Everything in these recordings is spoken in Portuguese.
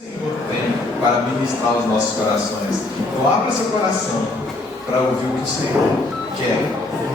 Senhor tem para ministrar os nossos corações. Então abra seu coração para ouvir o que o Senhor quer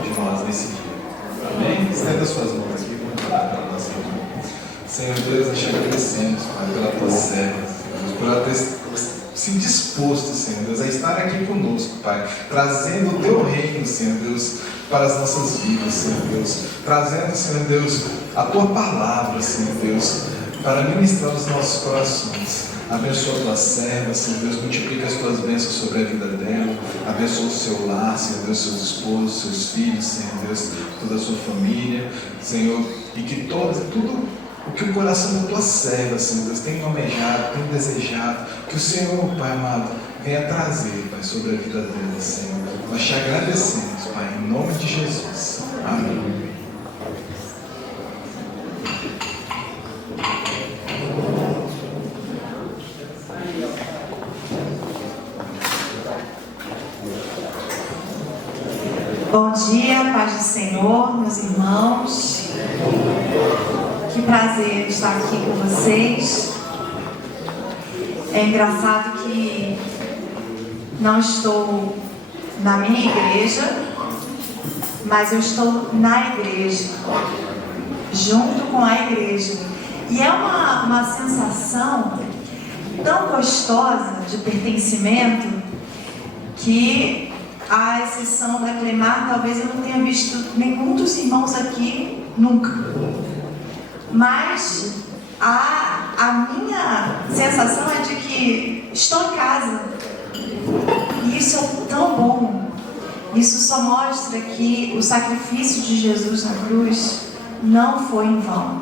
de nós nesse dia. Amém? Estenda suas mãos aqui, vamos orar pela nossa vida. Senhor Deus, nós te agradecemos, Pai, pela tua serva, Deus, por ela ter se disposto, Senhor Deus, a estar aqui conosco, Pai, trazendo o teu reino, Senhor Deus, para as nossas vidas, Senhor Deus, trazendo, Senhor Deus, a tua palavra, Senhor Deus, para ministrar os nossos corações. Abençoa a tua serva, Senhor Deus, multiplica as tuas bênçãos sobre a vida dela, abençoa o seu lar, Senhor Deus, seus esposos, seus filhos, Senhor Deus, toda a sua família, Senhor, e que tudo o que o coração da tua serva, Senhor Deus, tem almejado, tem desejado, que o Senhor, Pai amado, venha trazer, Pai, sobre a vida dela, Senhor. Nós te agradecemos, Pai, em nome de Jesus. Amém. Bom dia, paz do Senhor, meus irmãos. Que prazer estar aqui com vocês. É engraçado que não estou na minha igreja, mas eu estou na igreja, junto com a igreja. E é uma sensação tão gostosa de pertencimento que, à exceção da Clemar, talvez eu não tenha visto nenhum dos irmãos aqui nunca. Mas a minha sensação é de que estou em casa. E isso é tão bom. Isso só mostra que o sacrifício de Jesus na cruz não foi em vão.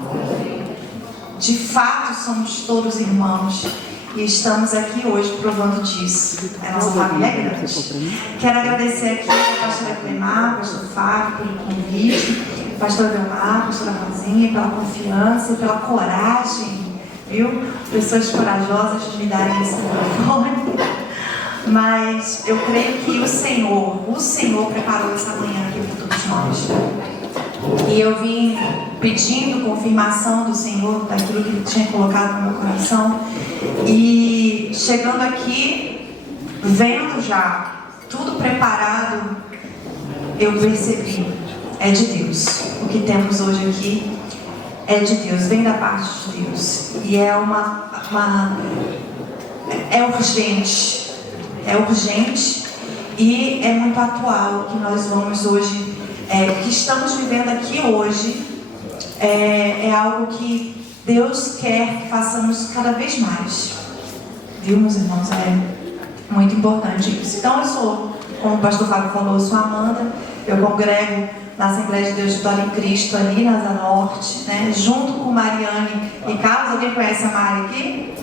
De fato, somos todos irmãos. E estamos aqui hoje provando disso. A nossa família é grande. Quero agradecer aqui a pastora Clemar, pastor Fábio, pelo convite, pastor Delmar, pastora Rosinha, pela confiança e pela coragem, viu? Pessoas corajosas de me darem esse microfone. Mas eu creio que o Senhor preparou essa manhã aqui para todos nós. E eu vim pedindo confirmação do Senhor daquilo que Ele tinha colocado no meu coração. E chegando aqui, vendo já tudo preparado, eu percebi, é de Deus. O que temos hoje aqui é de Deus, vem da parte de Deus. E é é urgente. É urgente e é muito atual o que nós vamos hoje, o que estamos vivendo aqui hoje, é algo que Deus quer que façamos cada vez mais. Viu, meus irmãos? É muito importante isso. Então eu sou, como o pastor Fábio falou, eu sou Amanda, eu congrego na Assembleia de Deus Vitória em Cristo, ali na Asa Norte, né, junto com Mariane e Carlos. Alguém conhece a Mari aqui?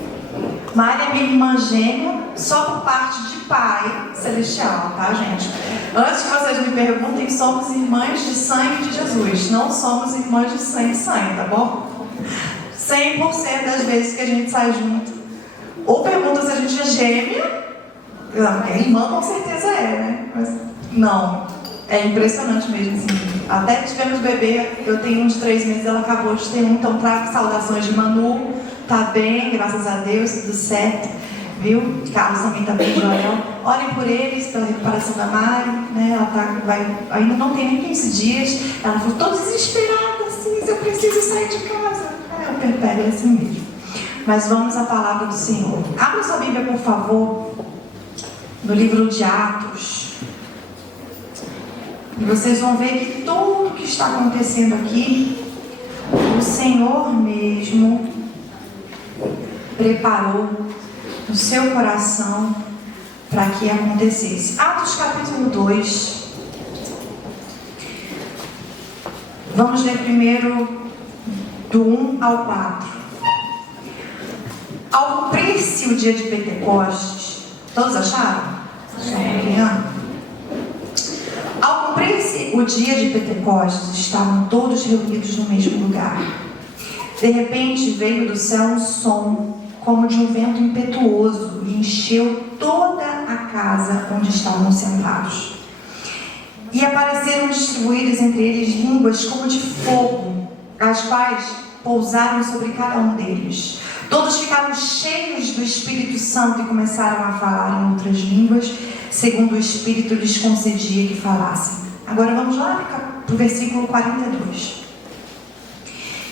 Mari é minha irmã gêmea, só por parte de pai celestial, tá, gente? Antes que vocês me perguntem, somos irmãs de sangue de Jesus, não somos irmãs de sangue, tá bom? 100% das vezes que a gente sai junto, ou pergunta se a gente é gêmea, porque irmã com certeza né? Mas não, é impressionante mesmo, assim. Até que tivemos bebê, eu tenho um de 3 meses, ela acabou de ter um, então trago saudações de Manu. Tá bem, graças a Deus, tudo certo, viu? Carlos também tá bem, Joel. Orem por eles, pela recuperação da Mari, né? Ela ainda não tem nem 15 dias. Ela ficou toda desesperada, assim, eu preciso sair de casa. O perpério é assim mesmo. Mas vamos à palavra do Senhor. Abra sua Bíblia, por favor, no livro de Atos. E vocês vão ver que tudo o que está acontecendo aqui, o Senhor mesmo preparou no seu coração para que acontecesse. Atos capítulo 2. Vamos ler primeiro do 1 ao 4. Ao cumprir-se o dia de Pentecostes, todos acharam? Ao cumprir-se o dia de Pentecostes, estavam todos reunidos no mesmo lugar. De repente veio do céu um som como de um vento impetuoso e encheu toda a casa onde estavam sentados. E apareceram distribuídas entre eles línguas como de fogo, as quais pousaram sobre cada um deles. Todos ficaram cheios do Espírito Santo e começaram a falar em outras línguas, segundo o Espírito lhes concedia que falassem. Agora vamos lá para o versículo 42.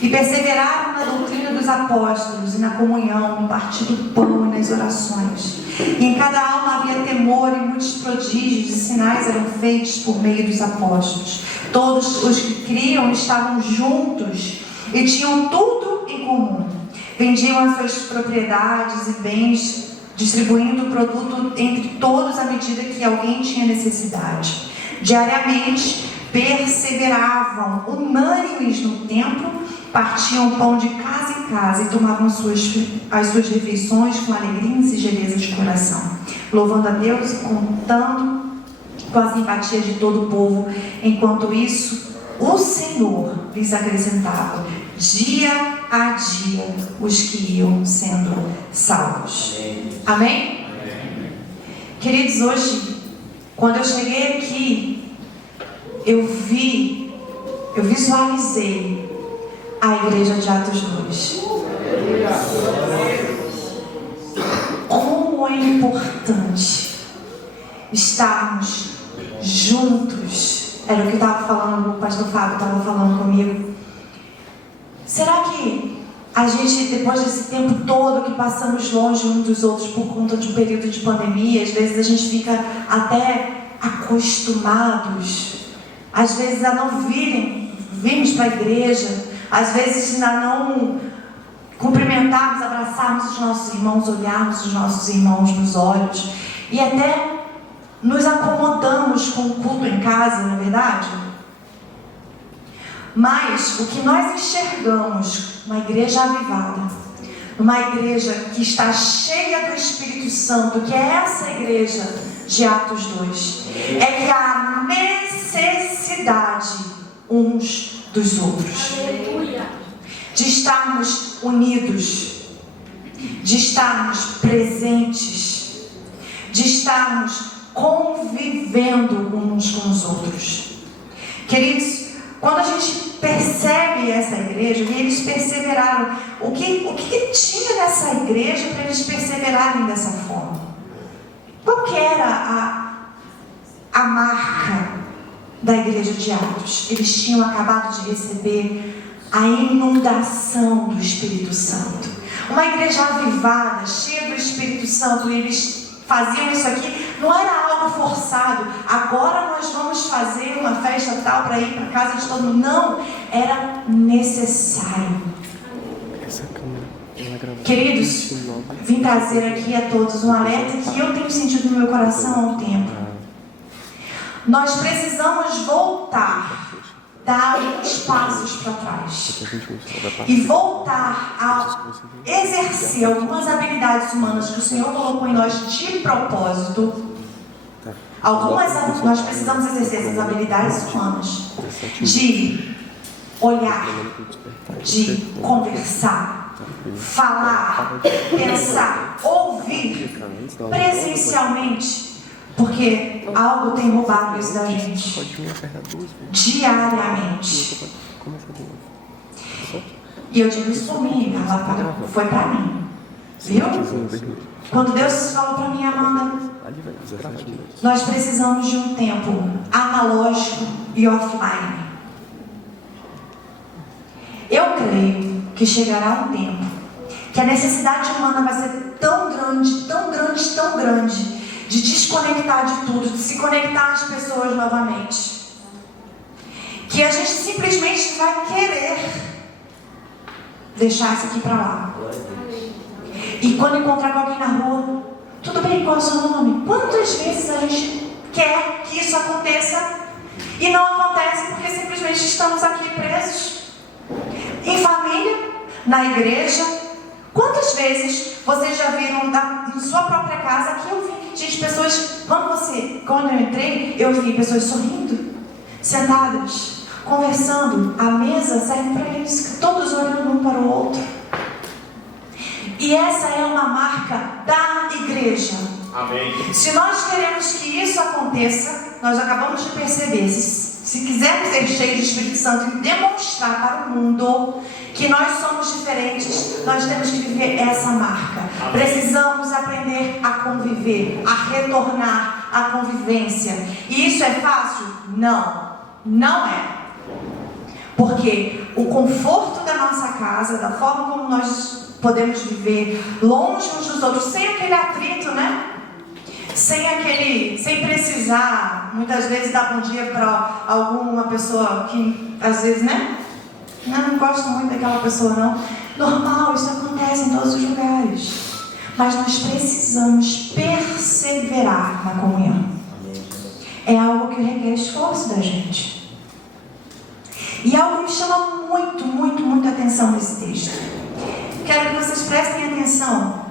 E perseveraram na doutrina dos apóstolos e na comunhão, no partir do pão e nas orações. E em cada alma havia temor, e muitos prodígios e sinais eram feitos por meio dos apóstolos. Todos os que criam estavam juntos e tinham tudo em comum. Vendiam as suas propriedades e bens, distribuindo o produto entre todos à medida que alguém tinha necessidade. Diariamente perseveravam unânimes no templo, partiam pão de casa em casa e tomavam as suas refeições com alegria e singeleza de coração, louvando a Deus e contando com a simpatia de todo o povo. Enquanto isso, o Senhor lhes acrescentava dia a dia os que iam sendo salvos. Amém? Queridos, hoje, quando eu cheguei aqui, eu visualizei a igreja de Atos 2. Como é importante estarmos juntos. Era o que estava falando, o pastor Fábio estava falando comigo. Será que a gente, depois desse tempo todo que passamos longe uns dos outros por conta de um período de pandemia, às vezes a gente fica até acostumados, às vezes a não virmos para a igreja, às vezes a não cumprimentarmos, abraçarmos os nossos irmãos, olharmos os nossos irmãos nos olhos e até nos acomodamos com o culto em casa, não é verdade? Mas o que nós enxergamos numa igreja avivada, numa igreja que está cheia do Espírito Santo, que é essa igreja de Atos 2, é que há necessidade uns dos outros, de estarmos unidos, de estarmos presentes, de estarmos convivendo uns com os outros. Queridos, quando a gente percebe essa igreja, e eles perseveraram, o que tinha nessa igreja para eles perseverarem dessa forma? Qual que era a marca da igreja de Atos? Eles tinham acabado de receber a inundação do Espírito Santo. Uma igreja avivada, cheia do Espírito Santo, e eles faziam isso aqui, não era algo forçado. Agora nós vamos fazer uma festa tal para ir para casa de todo mundo. Não, era necessário. Queridos, vim trazer aqui a todos um alerta que eu tenho sentido no meu coração há um tempo. Nós precisamos voltar, dar alguns passos para trás e voltar a exercer algumas habilidades humanas que o Senhor colocou em nós de propósito. Nós precisamos exercer essas habilidades humanas de olhar, de conversar, falar, pensar, ouvir presencialmente. Porque algo tem roubado isso da gente diariamente. E eu digo isso por mim, foi para mim. Viu? Quando Deus falou para mim, Amanda, nós precisamos de um tempo analógico e offline. Eu creio que chegará um tempo que a necessidade humana vai ser tão grande, tão grande, tão grande, de desconectar de tudo, de se conectar às pessoas novamente, que a gente simplesmente vai querer deixar isso aqui para lá. E quando encontrar com alguém na rua, tudo bem, qual é o seu nome? Quantas vezes a gente quer que isso aconteça e não acontece porque simplesmente estamos aqui presos? Em família, na igreja. Quantas vezes vocês já viram na sua própria casa que eu vi de pessoas, quando eu entrei, eu vi pessoas sorrindo, sentadas, conversando, a mesa serve para isso, todos olhando um para o outro. E essa é uma marca da igreja. Amém. Se nós queremos que isso aconteça, nós acabamos de perceber, se quisermos ser cheios do Espírito Santo e demonstrar para o mundo que nós somos diferentes, nós temos que viver essa marca. Precisamos aprender a conviver, a retornar à convivência. E isso é fácil? Não, não é. Porque o conforto da nossa casa, da forma como nós podemos viver longe uns dos outros, sem aquele atrito, né? Sem precisar, muitas vezes, dar bom dia para alguma pessoa que, às vezes, né? Não gosto muito daquela pessoa, não. Normal, isso acontece em todos os lugares. Mas nós precisamos perseverar na comunhão. É algo que requer esforço da gente. E algo me chama muito, muito, muito atenção nesse texto. Quero que vocês prestem atenção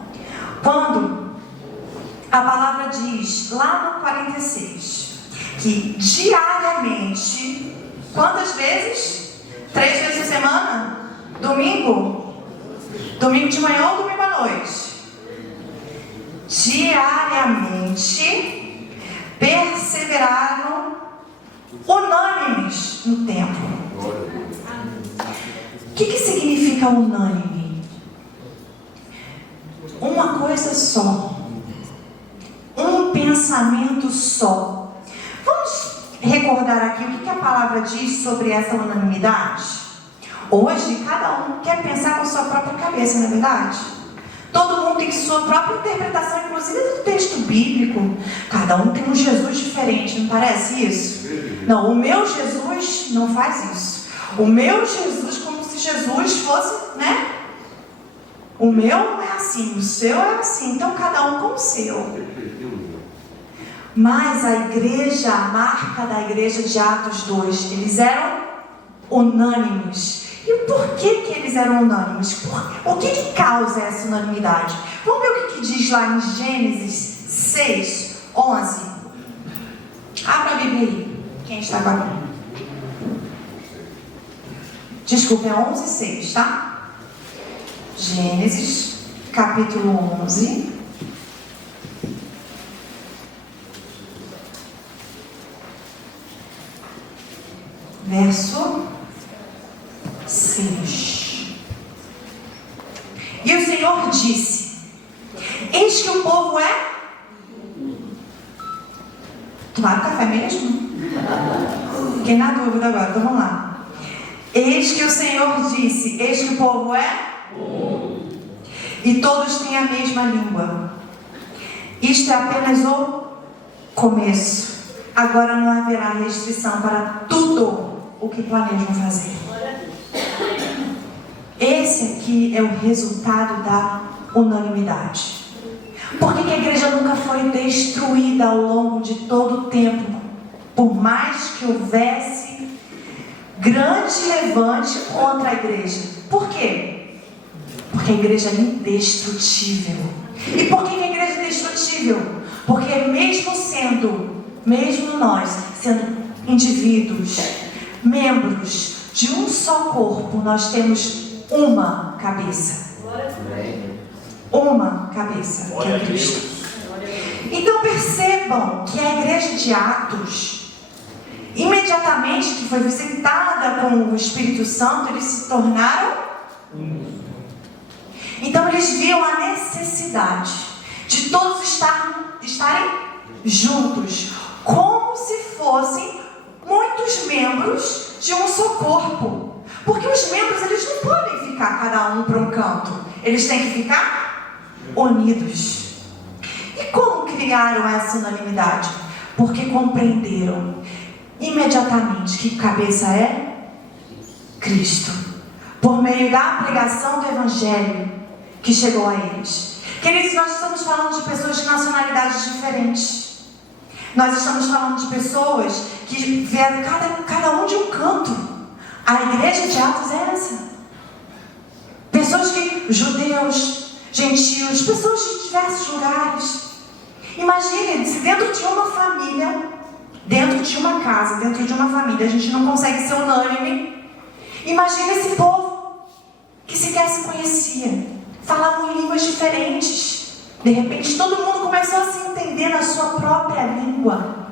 quando a palavra diz, lá no 46, que diariamente, quantas vezes? 3 vezes por semana? Domingo? Domingo de manhã ou domingo à noite? Diariamente perseveraram unânimes no templo. O que significa unânime? Uma coisa só. Um pensamento só. Vamos recordar aqui o que a palavra diz sobre essa unanimidade? Hoje, cada um quer pensar com a sua própria cabeça, não é verdade? Todo mundo tem sua própria interpretação, inclusive do texto bíblico. Cada um tem um Jesus diferente, não parece isso? Não, o meu Jesus não faz isso. O meu Jesus, como se Jesus fosse, né? O meu não é assim, o seu é assim. Então, cada um com o seu. Mas a igreja, a marca da igreja de Atos 2, eles eram unânimes. E por que eles eram unânimes? O que causa essa unanimidade? Vamos ver o que diz lá em Gênesis 6, 11. Abra a Bíblia aí. Quem está com a Bíblia? Desculpa, é 11, 6, tá? Gênesis, capítulo 11. Verso 6. E o Senhor disse: eis que o povo é... Tomaram café mesmo? Fiquei na dúvida agora, então vamos lá. Eis que o Senhor disse: eis que o povo é... E todos têm a mesma língua. Isto é apenas o começo. Agora não haverá restrição para tudo o que planejam fazer. Esse aqui é o resultado da unanimidade. Por que a igreja nunca foi destruída ao longo de todo o tempo? Por mais que houvesse grande levante contra a igreja. Por quê? Porque a igreja é indestrutível. E por que a igreja é indestrutível? Porque mesmo nós sendo indivíduos, membros de um só corpo, nós temos uma cabeça. Uma cabeça, que é Cristo. Então percebam que a igreja de Atos, imediatamente que foi visitada com o Espírito Santo, eles se tornaram Então eles viam a necessidade de todos estarem juntos, como se fossem muitos membros de um só corpo. Porque os membros, eles não podem ficar cada um para um canto. Eles têm que ficar unidos. E como criaram essa unanimidade? Porque compreenderam imediatamente que cabeça é Cristo. Por meio da pregação do Evangelho que chegou a eles. Queridos, nós estamos falando de pessoas de nacionalidades diferentes. Nós estamos falando de pessoas que vieram cada um de um canto. A igreja de Atos é essa. Pessoas que, judeus, gentios, pessoas de diversos lugares. Imagine se dentro de uma família, dentro de uma casa, dentro de uma família, a gente não consegue ser unânime. Imagine esse povo que sequer se conhecia, falavam em línguas diferentes. De repente todo mundo começou a se entender na sua própria língua.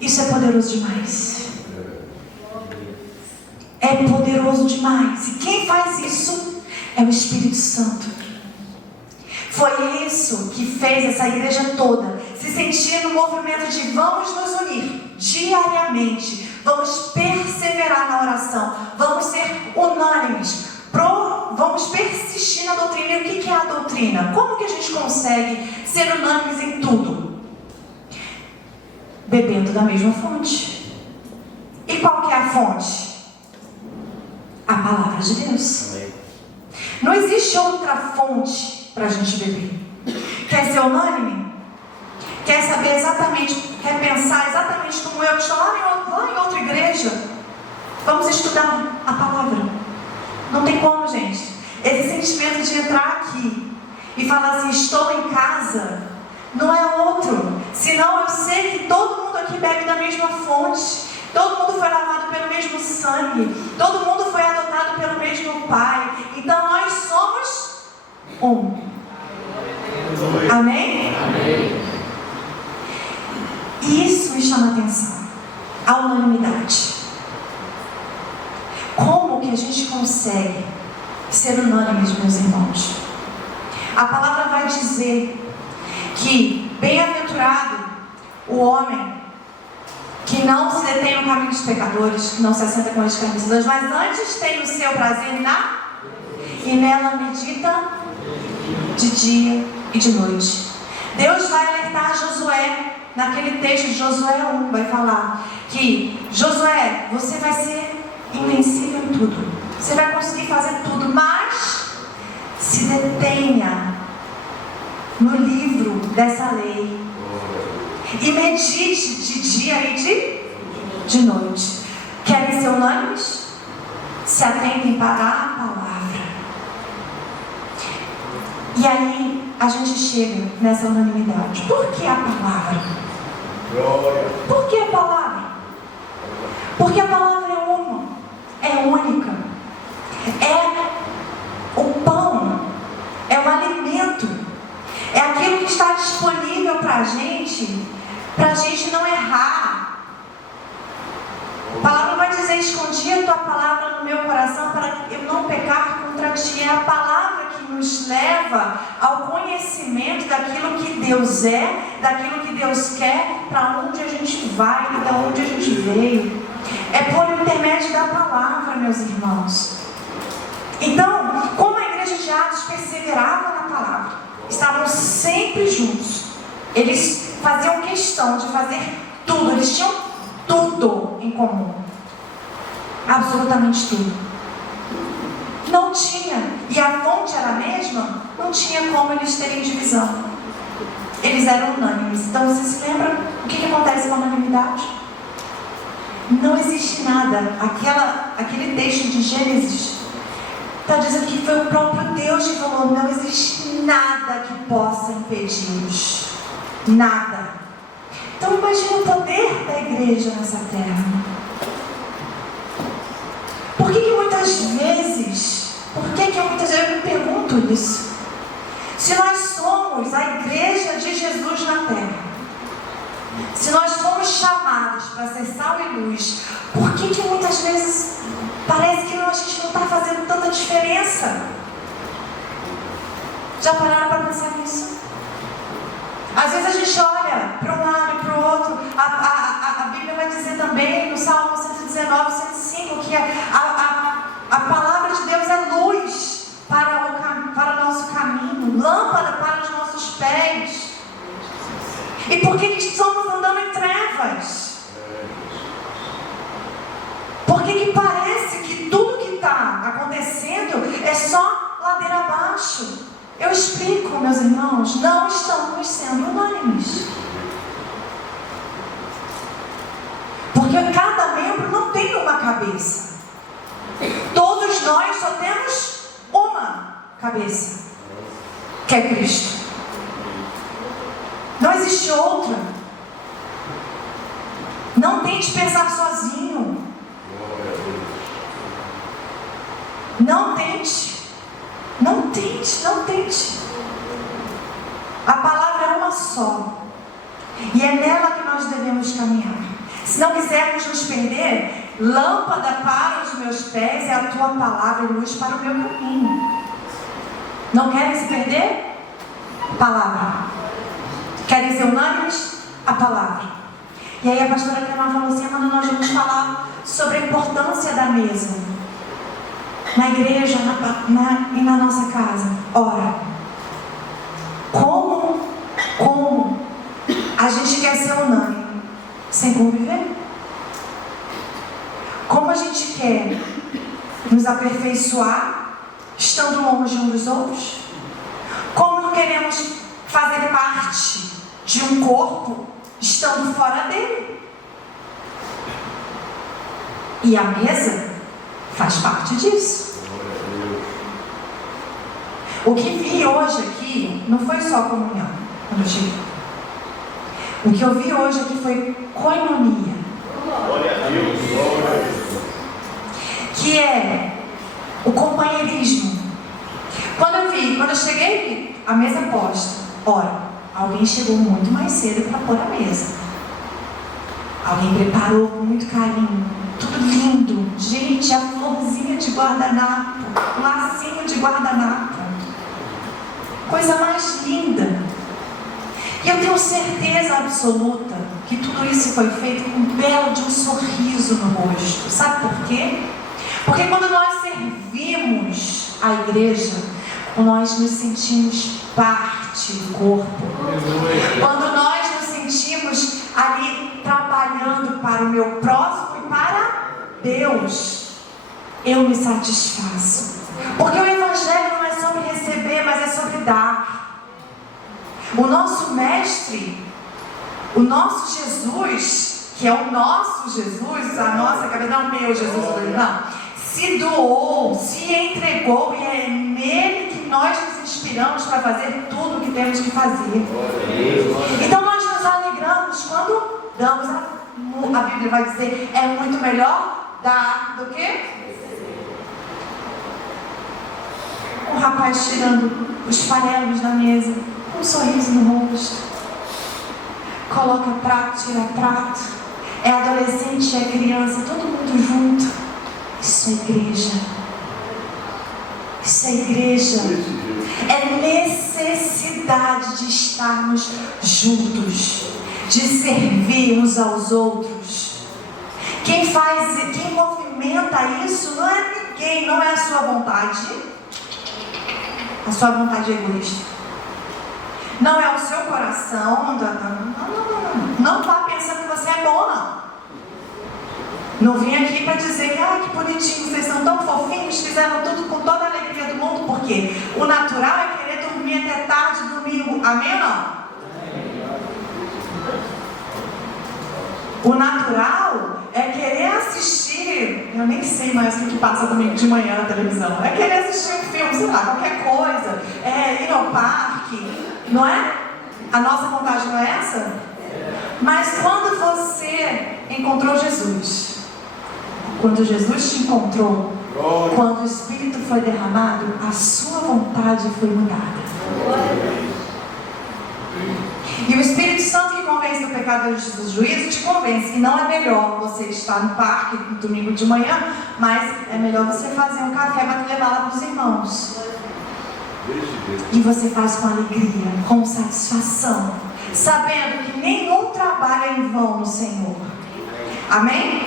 Isso é poderoso demais. É poderoso demais. E isso é o Espírito Santo. Foi isso que fez essa igreja toda se sentir no movimento de vamos nos unir diariamente, vamos perseverar na oração, vamos ser unânimes, vamos persistir na doutrina. E o que é a doutrina? Como que a gente consegue ser unânimes em tudo? Bebendo da mesma fonte. E qual que é a fonte? A palavra de Deus. Não existe outra fonte para a gente beber. Quer ser unânime? Quer saber exatamente, quer pensar exatamente como eu, que estou lá em outra igreja? Vamos estudar a palavra. Não tem como, gente. Esse sentimento de entrar aqui e falar assim, estou em casa, não é outro. Senão eu sei que todo mundo aqui bebe da mesma fonte. Todo mundo foi lavado pelo mesmo sangue. Todo mundo foi adotado pelo mesmo Pai. Então nós somos um. Amém? Amém. E isso me chama a atenção. A unanimidade. Como que a gente consegue ser unânimes, meus irmãos? A palavra vai dizer que bem-aventurado o homem que não se detém no caminho dos pecadores, que não se assenta com os escarnecedores, mas antes tem o seu prazer e nela medita de dia e de noite. Deus vai alertar Josué, naquele texto de Josué 1, vai falar que Josué, você vai ser invencível em tudo, você vai conseguir fazer tudo, mas se detenha no livro dessa lei e medite de dia e de noite. Querem ser unânimes? Se atentem para a palavra. E aí a gente chega nessa unanimidade. Por que a palavra? Por que a palavra? Porque a palavra é uma, é única, é o pão, é o alimento, é aquilo que está disponível para a gente não errar. A palavra vai dizer, escondi a tua palavra no meu coração para eu não pecar contra ti. É a palavra que nos leva ao conhecimento daquilo que Deus é, daquilo que Deus quer, para onde a gente vai e de onde a gente veio. É por intermédio da palavra, meus irmãos. Então, como a igreja de Atos perseverava na palavra, estavam sempre juntos, eles faziam questão de fazer tudo, eles tinham tudo em comum, absolutamente tudo. Não tinha, e a fonte era a mesma, não tinha como eles terem divisão. Eles eram unânimes. Então você se lembra o que acontece com a unanimidade? Não existe nada. Aquele texto de Gênesis está dizendo que foi o próprio Deus que falou, não existe nada que possa impedir-nos. Nada. Então imagina o poder da igreja nessa terra. Por que muitas vezes eu me pergunto isso? Se nós somos a igreja de Jesus na terra, se nós somos chamados para ser sal e luz, por que muitas vezes parece que a gente não está fazendo tanta diferença? Já pararam para pensar nisso? Às vezes a gente olha para um lado e para o outro. A Bíblia vai dizer também no Salmo 119, 105 que a palavra de Deus é luz para o nosso caminho, lâmpada para os nossos pés. E por que estamos andando em trevas? Por que parece que tudo que está acontecendo é só ladeira abaixo? Eu explico, meus irmãos, não estamos sendo unânimes. Porque cada membro não tem uma cabeça. Todos nós só temos uma cabeça, que é Cristo. Não existe outra. Não tente pensar sozinho. Não tente. Não tente, não tente. A palavra é uma só. E é nela que nós devemos caminhar. Se não quisermos nos perder, lâmpada para os meus pés é a tua palavra e luz para o meu caminho. Não querem se perder? Palavra. Querem ser unânimes? A palavra. E aí a pastora Clemar falou assim: Amanda, nós vamos falar sobre a importância da mesa na igreja e na nossa casa. Ora, como a gente quer ser unânime sem conviver? Como a gente quer nos aperfeiçoar estando longe uns dos outros? Como queremos fazer parte de um corpo estando fora dele? E a mesa faz parte disso. O que vi hoje aqui não foi só comunhão, quando eu cheguei. O que eu vi hoje aqui foi koinonia. Que é o companheirismo. Quando eu cheguei, a mesa posta. Ora, alguém chegou muito mais cedo para pôr a mesa. Alguém preparou com muito carinho. Tudo lindo. Gente, a florzinha de guardanapo. Um lacinho de guardanapo. Coisa mais linda. E eu tenho certeza absoluta que tudo isso foi feito com um belo de um sorriso no rosto. Sabe por quê? Porque quando nós servimos a igreja, nós nos sentimos parte do corpo. Quando nós nos sentimos ali trabalhando para o meu próximo e para Deus, eu me satisfaço. Porque o Evangelho não é sobre receber, mas é sobre dar. O nosso mestre, o nosso Jesus, que é o nosso Jesus, a nossa cabeça, não o meu Jesus, não, se doou, se entregou, e é nele que nós nos inspiramos para fazer tudo o que temos que fazer. Então nós nos alegramos quando damos. A Bíblia vai dizer, é muito melhor dar do que o rapaz tirando os farelos da mesa, com um sorriso no rosto, coloca prato, tira prato, é adolescente, é criança, todo mundo junto. Isso é igreja. Isso é igreja. É necessidade de estarmos juntos, de servir uns aos outros. Quem movimenta isso não é ninguém, não é a sua vontade. A sua vontade é egoísta. Não é o seu coração. Não vá pensando que você é bom, não. Não vim aqui para dizer que bonitinho, vocês são tão fofinhos, fizeram tudo com toda a alegria do mundo, porque o natural é querer dormir até tarde, domingo. Amém ou não? O natural é querer assistir, eu nem sei mais o que passa domingo de manhã na televisão, é querer assistir um filme, sei lá, qualquer coisa, ir ao parque, não é? A nossa vontade não é essa? Mas quando você encontrou Jesus, quando Jesus te encontrou, quando o Espírito foi derramado, a sua vontade foi mudada. E o Espírito Santo que convence do pecado e do juízo te convence que não é melhor você estar no parque no domingo de manhã, mas é melhor você fazer um café para levar lá para os irmãos. E você faz com alegria, com satisfação, sabendo que nenhum trabalho é em vão no Senhor. Amém?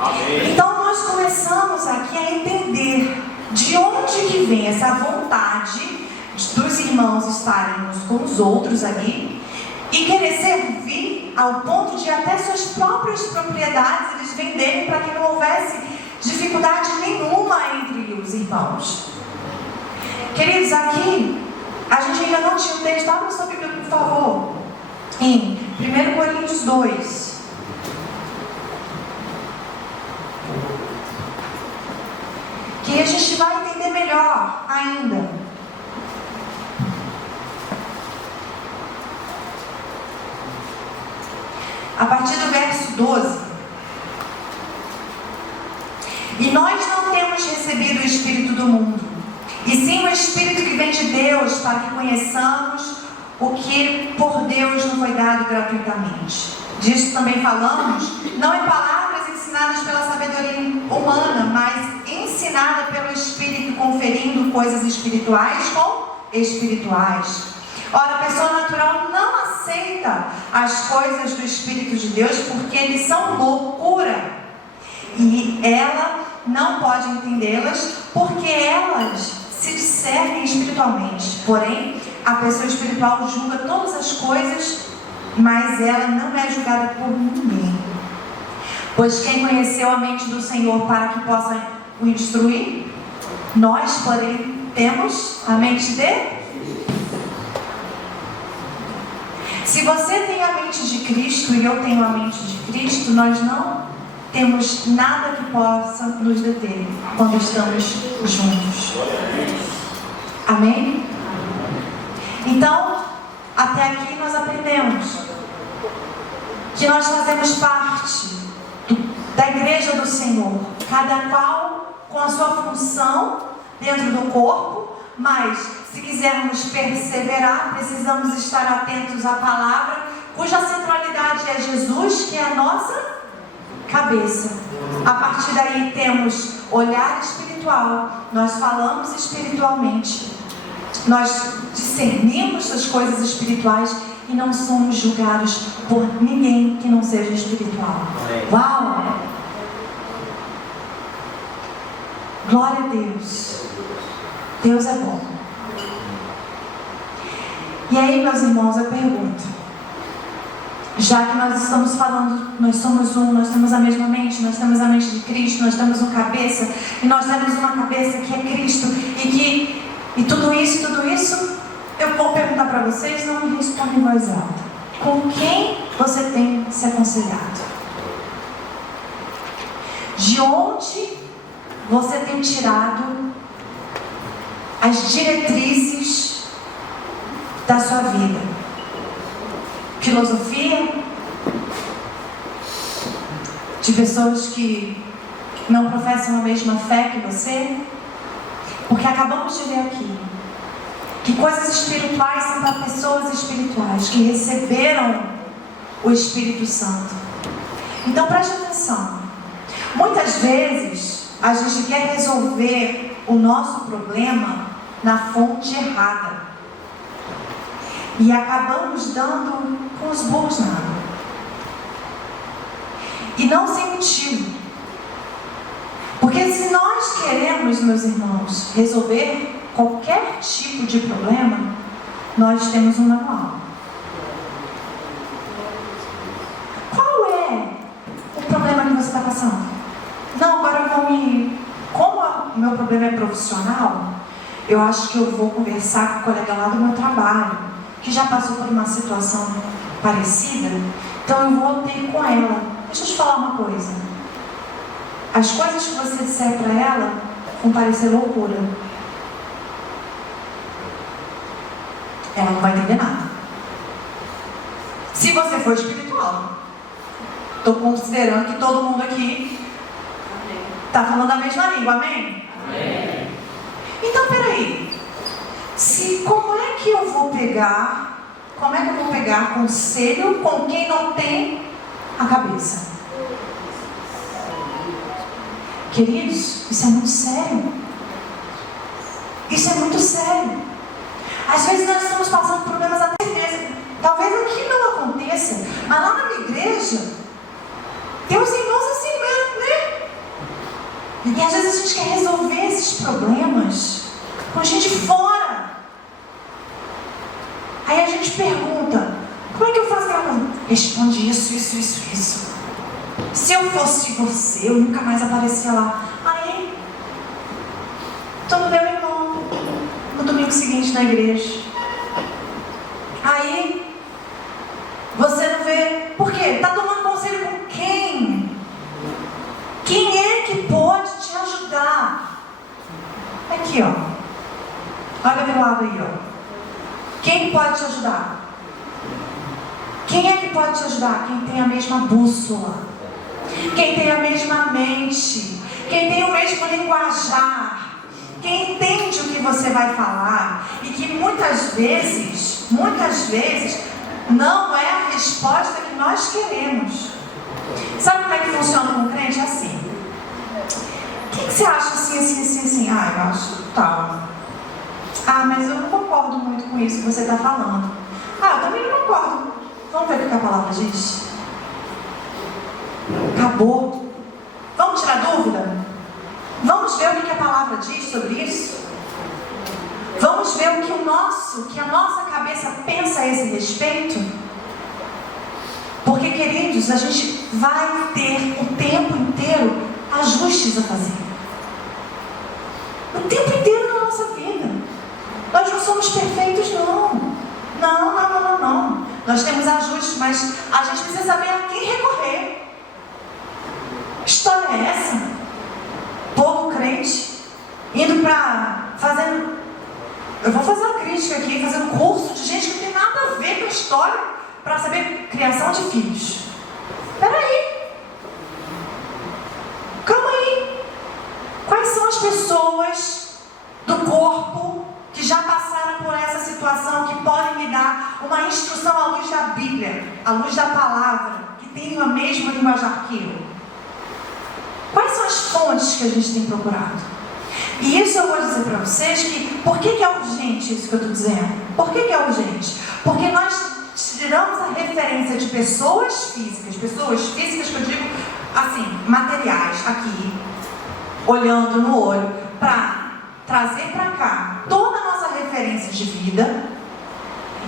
Amém. Então nós começamos aqui a entender de onde que vem essa vontade dos irmãos estarem uns com os outros ali e querer servir ao ponto de até suas próprias propriedades eles venderem para que não houvesse dificuldade nenhuma entre os irmãos. Queridos, aqui a gente ainda não tinha o texto. Abra sua Bíblia, por favor, em 1 Coríntios 2. Que a gente vai entender melhor ainda. A partir do verso 12. E nós não temos recebido o Espírito do mundo, e sim o Espírito que vem de Deus, para que conheçamos o que por Deus não foi dado gratuitamente. Disso também falamos, não em palavras ensinadas pela sabedoria humana, mas ensinada pelo Espírito, conferindo coisas espirituais com espirituais. Ora, a pessoa natural não aceita as coisas do Espírito de Deus porque eles são loucura. E ela não pode entendê-las porque elas se discernem espiritualmente. Porém, a pessoa espiritual julga todas as coisas, mas ela não é julgada por ninguém. Pois quem conheceu a mente do Senhor para que possa o instruir? Nós, porém, temos a mente de... Se você tem a mente de Cristo e eu tenho a mente de Cristo, nós não temos nada que possa nos deter quando estamos juntos. Amém? Então, até aqui nós aprendemos que nós fazemos parte da igreja do Senhor, cada qual com a sua função dentro do corpo, mas se quisermos perseverar, precisamos estar atentos à palavra, cuja centralidade é Jesus, que é a nossa cabeça. A partir daí temos olhar espiritual, nós falamos espiritualmente, nós discernimos as coisas espirituais e não somos julgados por ninguém que não seja espiritual. Uau! Glória a Deus. Deus é bom. E aí, meus irmãos, eu pergunto, já que nós estamos falando, nós somos um, nós temos a mesma mente, nós temos a mente de Cristo, nós temos um cabeça, e nós temos uma cabeça que é Cristo, e tudo isso, eu vou perguntar para vocês, não me respondem em voz alta. Com quem você tem se aconselhado? De onde você tem tirado as diretrizes da sua vida? Filosofia? De pessoas que não professam a mesma fé que você? Porque acabamos de ver aqui que coisas espirituais são para pessoas espirituais que receberam o Espírito Santo. Então preste atenção. Muitas vezes a gente quer resolver o nosso problema na fonte errada e acabamos dando com os burros na água. E não sem motivo. Porque se nós queremos, meus irmãos, resolver qualquer tipo de problema, nós temos um manual. Qual é o problema que você está passando? Não, agora eu vou me... Como o meu problema é profissional, eu acho que eu vou conversar com o colega lá do meu trabalho, que já passou por uma situação parecida, então eu vou ter com ela. Deixa eu te falar uma coisa. As coisas que você disser para ela vão parecer loucura. Ela não vai entender nada. Se você for espiritual. Estou considerando que todo mundo aqui está falando a mesma língua, amém? Amém. Então, peraí. Como é que eu vou pegar conselho com quem não tem a cabeça? Queridos, isso é muito sério. Isso é muito sério. Às vezes nós estamos passando problemas até mesmo. Talvez aqui não aconteça, mas lá na minha igreja tem uns irmãos assim mesmo, né? E às vezes a gente quer resolver esses problemas com gente fora. Aí a gente pergunta, como é que eu faço aquela coisa? Responde isso. Se eu fosse você, eu nunca mais aparecia lá. Aí, tô no meu irmão, no domingo seguinte na igreja. Aí, você não vê. Por quê? Tá tomando conselho com quem? Quem é que pode te ajudar? Aqui, ó. Olha do lado aí, ó. Quem pode te ajudar? Quem é que pode te ajudar? Quem tem a mesma bússola. Quem tem a mesma mente. Quem tem o mesmo linguajar. Quem entende o que você vai falar. E que muitas vezes, não é a resposta que nós queremos. Sabe como é que funciona com o crente? É assim. O que você acha assim? Ah, eu acho tal. Ah, mas eu não concordo muito com isso que você está falando. Ah, eu também não concordo. Vamos ver o que a palavra diz? Acabou. Vamos tirar dúvida? Vamos ver o que a palavra diz sobre isso? Vamos ver o que a nossa cabeça pensa a esse respeito? Porque, queridos, a gente vai ter o tempo inteiro ajustes a fazer. O tempo inteiro na nossa vida. Nós não somos perfeitos, não. Não. Nós temos ajustes, mas a gente precisa saber a quem recorrer. Que história é essa? Povo crente, indo fazendo... Eu vou fazer uma crítica aqui, fazendo curso de gente que não tem nada a ver com a história para saber criação de filhos. Peraí. Calma aí. Quais são as pessoas do corpo que já passaram por essa situação, que podem me dar uma instrução à luz da Bíblia, à luz da palavra, que tem a mesma linguajar que eu? Quais são as fontes que a gente tem procurado? E isso eu vou dizer para vocês que, por que é urgente isso que eu estou dizendo? Por que é urgente? Porque nós tiramos a referência de pessoas físicas que eu digo assim, materiais, aqui, olhando no olho, para trazer para cá toda a nossa referência de vida,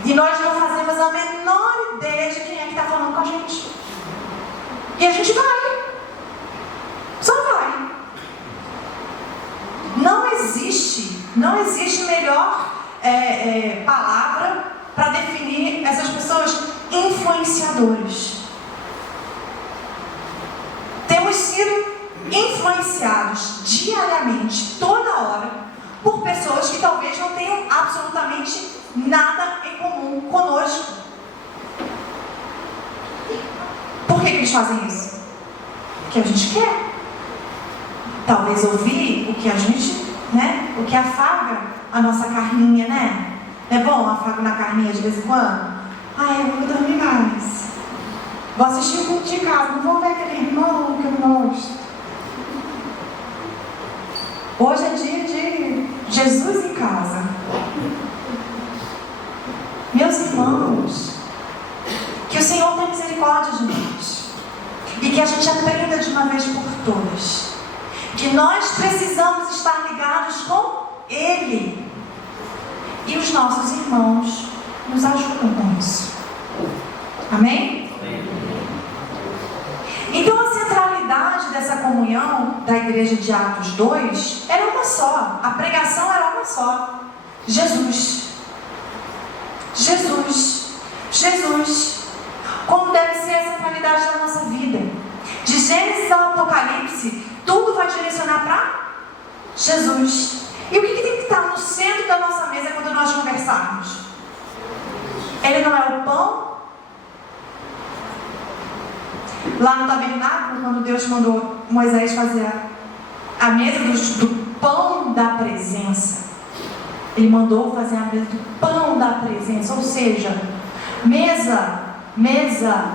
e nós não fazemos a menor ideia de quem é que está falando com a gente. E a gente vai. Só vai. Não existe melhor palavra para definir essas pessoas: influenciadores. Temos sido influenciados diariamente, toda hora, por pessoas que talvez não tenham absolutamente nada em comum conosco. Por que eles fazem isso? Porque a gente quer. Talvez ouvir o que a gente, o que afaga a nossa carninha, né? É bom afago na carninha de vez em quando? Eu vou dormir mais. Vou assistir o culto de casa, não vou ver aquele irmão que eu gosto. Hoje é dia de Jesus em casa. Meus irmãos, que o Senhor tenha misericórdia de nós. E que a gente aprenda de uma vez por todas que nós precisamos estar ligados com Ele. E os nossos irmãos nos ajudam com isso. Amém? Então a centralidade dessa comunhão da igreja de Atos 2 era uma só. A pregação era uma só. Jesus. Como deve ser a centralidade da nossa vida. De Gênesis ao Apocalipse, tudo vai direcionar para Jesus. E o que tem que estar no centro da nossa mesa quando nós conversarmos? Ele não é o pão? Lá no tabernáculo, quando Deus mandou Moisés fazer a mesa do pão da presença, Ele mandou fazer a mesa do pão da presença. Ou seja, mesa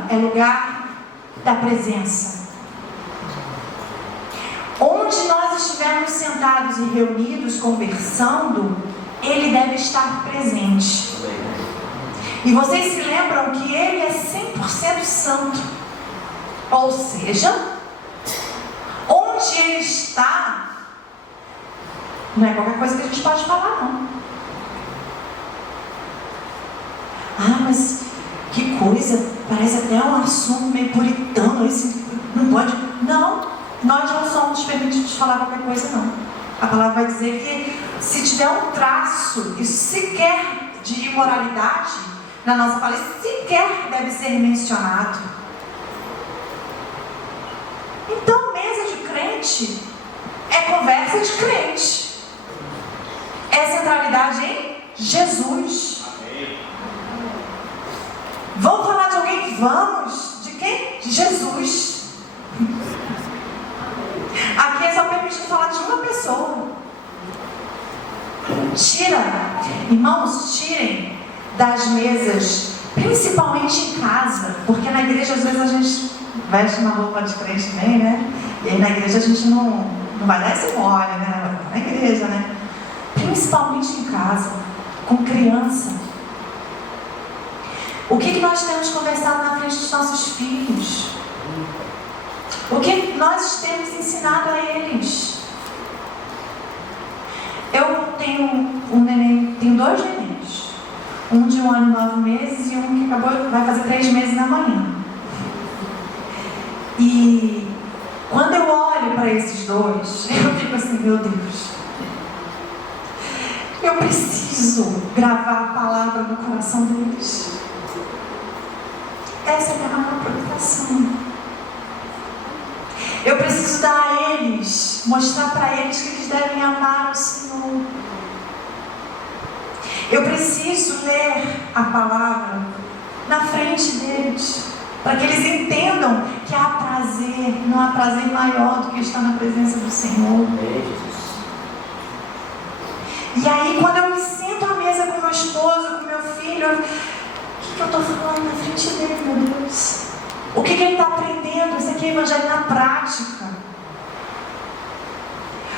é lugar da presença. Onde nós estivermos sentados e reunidos conversando, Ele deve estar presente. E vocês se lembram que Ele é 100% santo. Ou seja, onde Ele está, não é qualquer coisa que a gente pode falar, não. Mas que coisa, parece até um assunto meio puritano, esse não pode. Não. Nós não somos permitidos de falar qualquer coisa, não. A palavra vai dizer que se tiver um traço, isso sequer de imoralidade, na nossa palestra, sequer deve ser mencionado. Então, mesa de crente é conversa de crente. É centralidade em Jesus. Vamos falar de alguém? Vamos. De quem? De Jesus. Aqui é só permitido falar de uma pessoa. Irmãos, tirem das mesas, principalmente em casa, porque na igreja às vezes a gente veste uma roupa de crente também, né? E aí na igreja a gente não vai dar esse mole, né? Na igreja, né? Principalmente em casa, com criança. O que nós temos conversado na frente dos nossos filhos? O que nós temos ensinado a eles? Eu tenho um neném, tenho 2 nenéns. Um de 1 ano e 9 meses e um que vai fazer 3 meses amanhã. E quando eu olho para esses 2, eu fico assim, meu Deus, eu preciso gravar a palavra no coração deles. Essa é a minha maior preocupação. Eu preciso dar a eles, mostrar para eles que eles devem amar o Senhor. Eu preciso ler a palavra na frente deles, para que eles entendam que há prazer, não há prazer maior do que estar na presença do Senhor. E aí, quando eu me sento à mesa com meu esposo, com meu filho, o que eu estou falando na frente dele, meu Deus? O que ele está aprendendo? Isso aqui é evangelho na prática.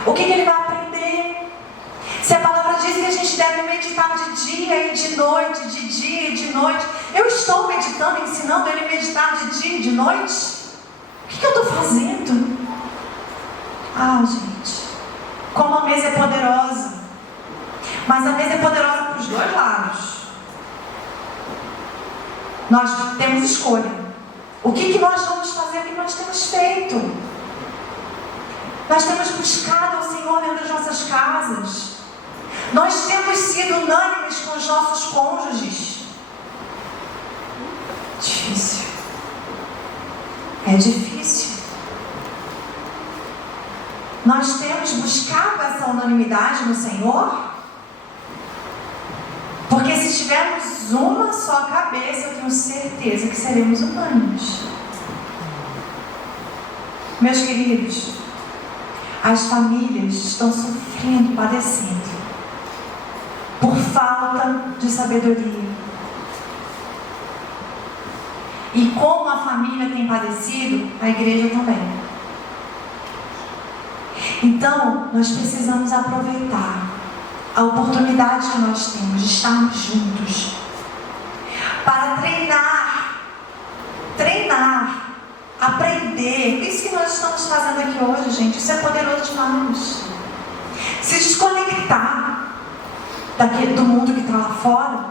O que ele vai aprender? Se a palavra diz que a gente deve meditar de dia e de noite, de dia e de noite, eu estou meditando, ensinando ele a meditar de dia e de noite? O que eu estou fazendo? Ah, gente, como a mesa é poderosa. Mas a mesa é poderosa para os 2 lados. Nós temos escolha. O que nós vamos fazer? O que nós temos feito? Nós temos buscado ao Senhor dentro das nossas casas. Nós temos sido unânimes com os nossos cônjuges. Difícil. É difícil. Nós temos buscado essa unanimidade no Senhor? Porque se tivermos uma só cabeça, eu tenho certeza que seremos unânimes. Meus queridos, as famílias estão sofrendo, padecendo, por falta de sabedoria. E como a família tem padecido, a igreja também. Então, nós precisamos aproveitar a oportunidade que nós temos de estarmos juntos para treinar, aprender. Isso que nós estamos fazendo aqui hoje, gente, isso é poderoso demais. Se desconectar do mundo que está lá fora,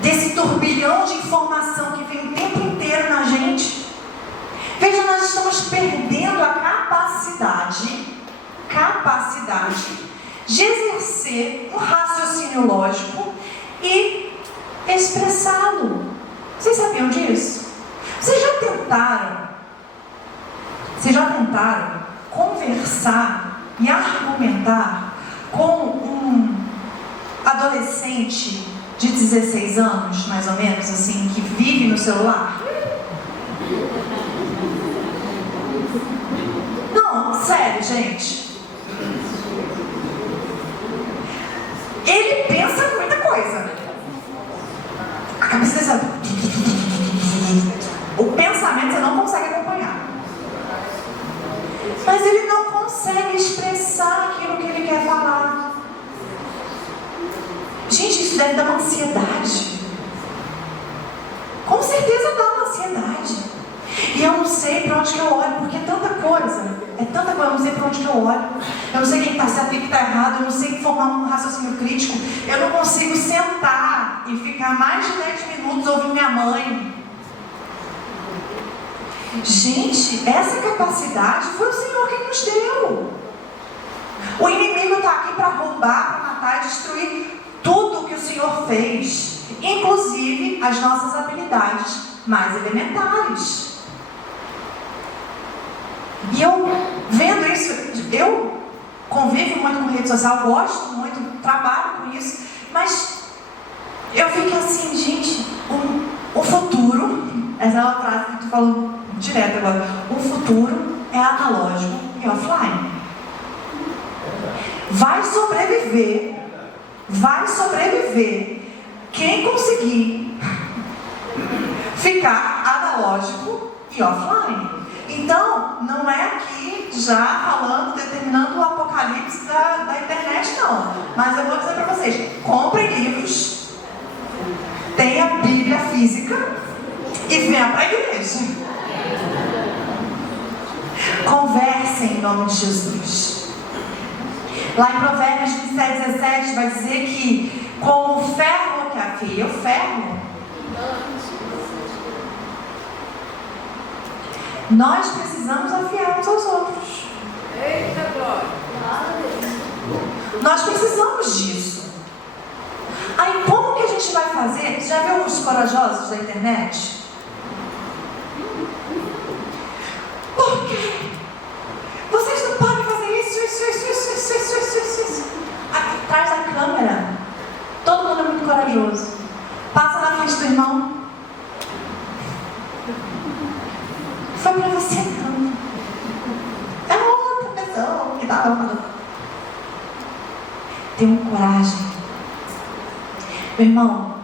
desse turbilhão de informação que vem o tempo inteiro na gente. Veja, nós estamos perdendo a capacidade de exercer um raciocínio lógico e expressá-lo. Vocês sabiam disso? Vocês já tentaram conversar e argumentar com um adolescente de 16 anos, mais ou menos, assim, que vive no celular? Não, sério, gente. Ele pensa muita coisa. A cabeça dele sabe. O pensamento você não consegue acompanhar. Mas ele não consegue expressar aquilo que ele quer falar. Gente, isso deve dar uma ansiedade. Com certeza dá uma ansiedade. E eu não sei para onde que eu olho, porque é tanta coisa. Eu não sei para onde que eu olho. Eu não sei quem está certo e quem está errado. Eu não sei formar um raciocínio crítico. Eu não consigo sentar e ficar mais de 10 minutos ouvindo minha mãe. Gente, essa capacidade foi o Senhor que nos deu. O inimigo está aqui para roubar, para matar e destruir tudo que o Senhor fez, inclusive as nossas habilidades mais elementares. E eu, vendo isso, eu convivo muito com rede social, gosto muito, trabalho com isso, mas eu fico assim, gente, o futuro, essa é uma frase que tu falou direto agora, o futuro é analógico e offline. Vai sobreviver quem conseguir ficar analógico e offline. Então, não é aqui já falando, determinando o apocalipse da internet, não. Mas eu vou dizer para vocês, comprem livros, tenha a Bíblia física e venha para a igreja. Conversem em nome de Jesus. Lá em Provérbios 27:17 vai dizer que com o ferro que afia o ferro, nós precisamos afiar uns aos outros. Eita glória! Nós precisamos disso. Aí como que a gente vai fazer? Você já viu os corajosos da internet? Por quê? Vocês não podem fazer isso. Aqui atrás da câmera, todo mundo é muito corajoso. Passa na frente do irmão. Foi pra você não. É outra pessoa que estava falando. Tenha coragem. Meu irmão,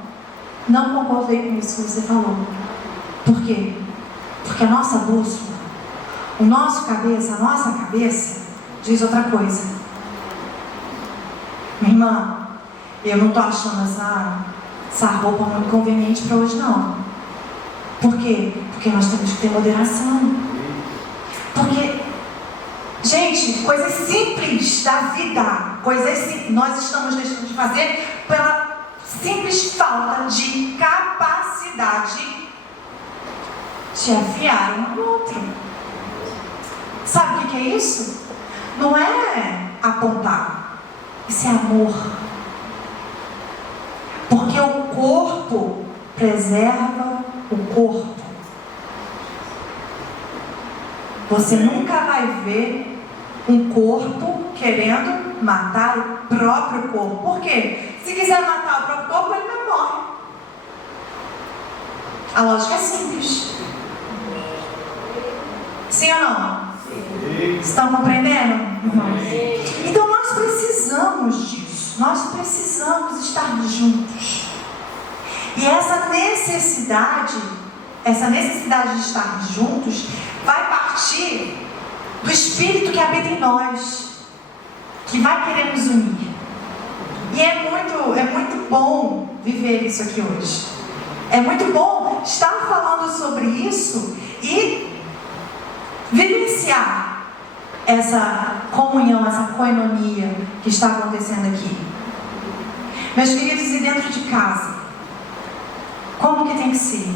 não concordei com isso que você falou. Por quê? Porque a nossa bússola, a nossa cabeça diz outra coisa. Minha irmã, eu não estou achando essa roupa muito conveniente para hoje não. Por quê? Porque nós temos que ter moderação. Porque, gente, coisas simples da vida, coisas simples, nós estamos deixando de fazer pela simples falta de capacidade de afiar um ao outro. Sabe o que é isso? Não é apontar, isso é amor. Porque o corpo preserva o corpo. Você nunca vai ver um corpo querendo matar o próprio corpo. Por quê? Se quiser matar o próprio corpo, ele não morre. A lógica é simples. Sim ou não? Estão compreendendo? Então nós precisamos disso. Nós precisamos estar juntos. E essa necessidade de estar juntos vai partir do Espírito que habita em nós, que vai querer nos unir. E é muito bom viver isso aqui hoje. É muito bom estar falando sobre isso e vivenciar essa comunhão, essa coinonia que está acontecendo aqui. Meus queridos, e dentro de casa, como que tem que ser?